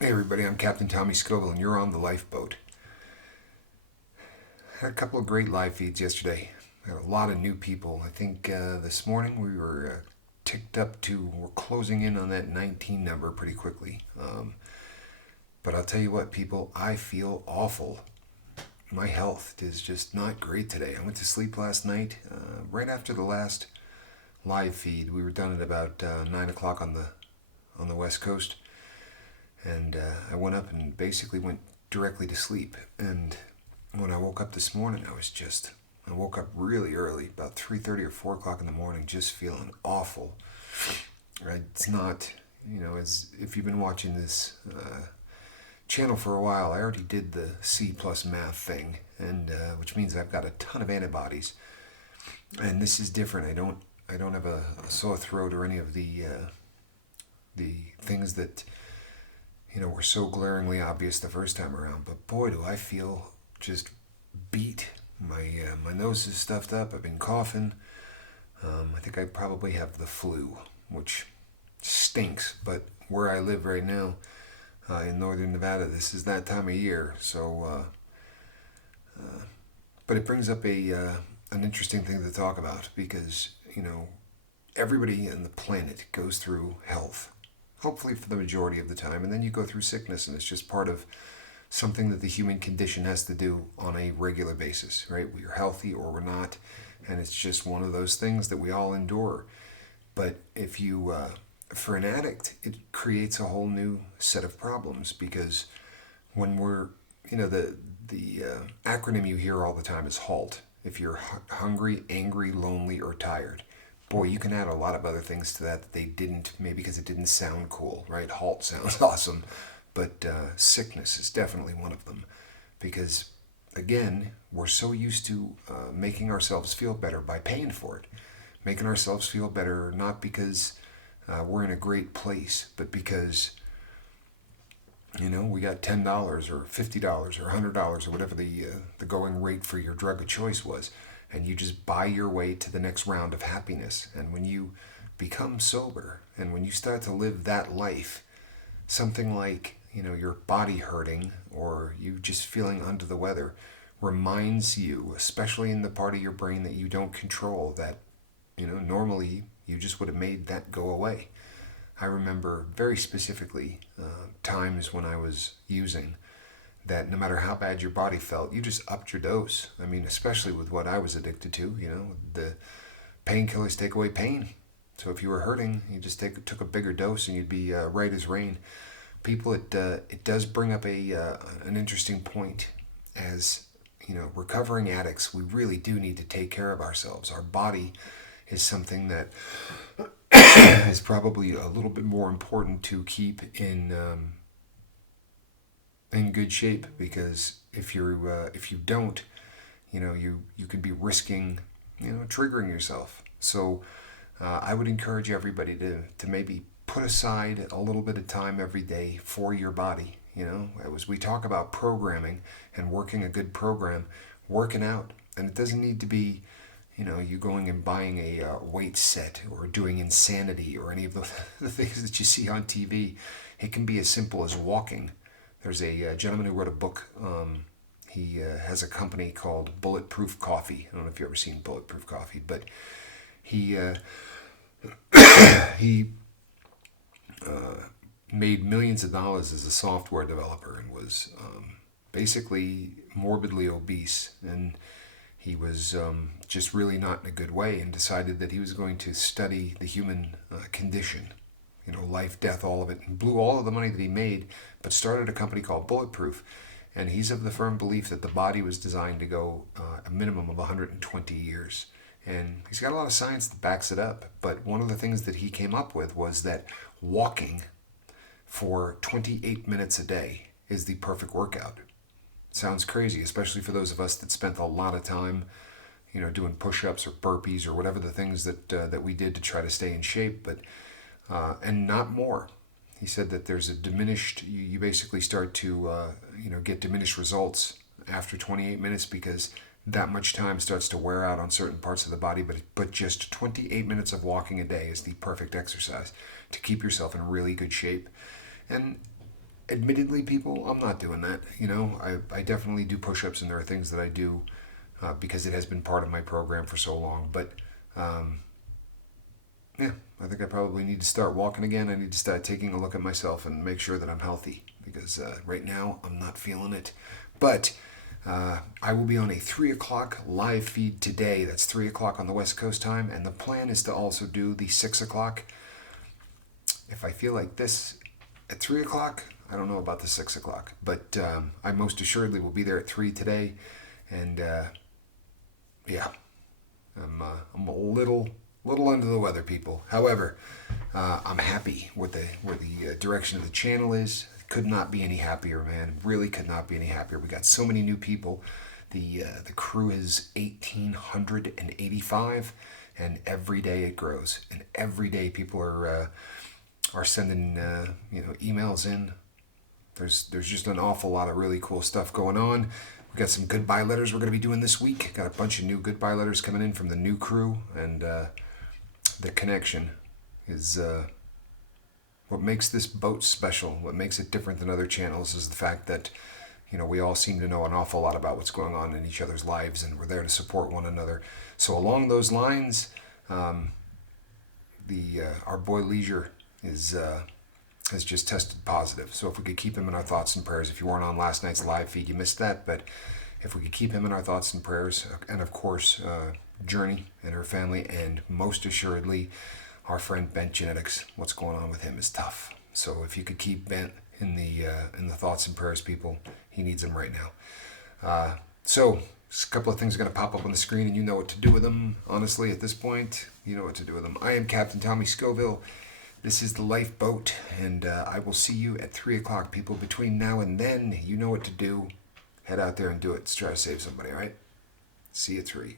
Hey everybody, I'm Captain Tommy Scoville and you're on the lifeboat. Had a couple of great live feeds yesterday. Had a lot of new people. I think this morning we were ticked up to, we're closing in on that 19 number pretty quickly. But I'll tell you what, people, I feel awful. My health is just not great today. I went to sleep last night, right after the last live feed. We were done at about 9 o'clock on the West Coast. And I went up and basically went directly to sleep. And when I woke up this morning, I woke up really early, about 3:30 or 4 o'clock in the morning, just feeling awful. It's not, as if you've been watching this channel for a while, I already did the C plus math thing, and which means I've got a ton of antibodies. And this is different. I don't have a sore throat or any of the things that were so glaringly obvious the first time around. But boy, do I feel just beat. My nose is stuffed up. I've been coughing. I think I probably have the flu, which stinks. But where I live right now, in northern Nevada, this is that time of year. But it brings up a an interesting thing to talk about because everybody on the planet goes through health, hopefully for the majority of the time, and then you go through sickness, and it's just part of something that the human condition has to do on a regular basis, right? We're healthy or we're not, and it's just one of those things that we all endure. But if you, for an addict, it creates a whole new set of problems because when we're, the acronym you hear all the time is HALT. If you're hungry, angry, lonely, or tired, boy, you can add a lot of other things to that they didn't, maybe because it didn't sound cool, right? Halt sounds awesome, but sickness is definitely one of them because, again, we're so used to making ourselves feel better by paying for it, making ourselves feel better not because we're in a great place, but because we got $10 or $50 or $100 or whatever the going rate for your drug of choice was, and you just buy your way to the next round of happiness. And when you become sober and when you start to live that life, something like your body hurting or you just feeling under the weather reminds you, especially in the part of your brain that you don't control, that normally you just would have made that go away. I remember very specifically times when I was using that no matter how bad your body felt, you just upped your dose. I mean, especially with what I was addicted to, the painkillers take away pain. So if you were hurting, you just took a bigger dose and you'd be right as rain. People, it does bring up an interesting point. As recovering addicts, we really do need to take care of ourselves. Our body is something that is probably a little bit more important to keep in good shape because if you don't, you could be risking triggering yourself. So I would encourage everybody to maybe put aside a little bit of time every day for your body. As we talk about programming and working a good program, working out, and it doesn't need to be you going and buying a weight set or doing insanity or any of the things that you see on TV. It can be as simple as walking. There's a gentleman who wrote a book. He has a company called Bulletproof Coffee. I don't know if you've ever seen Bulletproof Coffee, but he he made millions of dollars as a software developer and was basically morbidly obese, and he was just really not in a good way, and decided that he was going to study the human condition, life, death, all of it, and blew all of the money that he made, but started a company called Bulletproof. And he's of the firm belief that the body was designed to go a minimum of 120 years. And he's got a lot of science that backs it up. But one of the things that he came up with was that walking for 28 minutes a day is the perfect workout. Sounds crazy, especially for those of us that spent a lot of time, doing push-ups or burpees or whatever the things that we did to try to stay in shape, but and not more. He said that there's a diminished. You basically start to get diminished results after 28 minutes because that much time starts to wear out on certain parts of the body. But just 28 minutes of walking a day is the perfect exercise to keep yourself in really good shape. And Admittedly, people, I'm not doing that. I definitely do push-ups, and there are things that I do because it has been part of my program for so long. But um, yeah, I think I probably need to start walking again. I need to start taking a look at myself and make sure that I'm healthy because right now I'm not feeling it. But I will be on a 3 o'clock live feed today. That's 3 o'clock on the West Coast time. And the plan is to also do the 6 o'clock. If I feel like this at 3 o'clock, I don't know about the 6 o'clock. But I most assuredly will be there at 3 today. And yeah, I'm a little under the weather, people. However, I'm happy with where the direction of the channel is. Could not be any happier, man. Really could not be any happier. We got so many new people. The crew is 1,885, and every day it grows. And every day people are sending emails in. There's just an awful lot of really cool stuff going on. We got some goodbye letters we're going to be doing this week. Got a bunch of new goodbye letters coming in from the new crew, and the connection is what makes this boat special. What makes it different than other channels is the fact that we all seem to know an awful lot about what's going on in each other's lives, and we're there to support one another. So along those lines, the our boy Leisure is has just tested positive. So if we could keep him in our thoughts and prayers. If you weren't on last night's live feed, you missed that. But if we could keep him in our thoughts and prayers, and of course, Journey and her family, and most assuredly, our friend Bent Genetics. What's going on with him is tough. So if you could keep Bent in the thoughts and prayers, people, he needs them right now. So a couple of things are going to pop up on the screen, and you know what to do with them. Honestly, at this point, you know what to do with them. I am Captain Tommy Scoville. This is the Lifeboat, and I will see you at 3 o'clock, people. Between now and then, you know what to do. Head out there and do it. Let's try to save somebody, all right? See you at 3.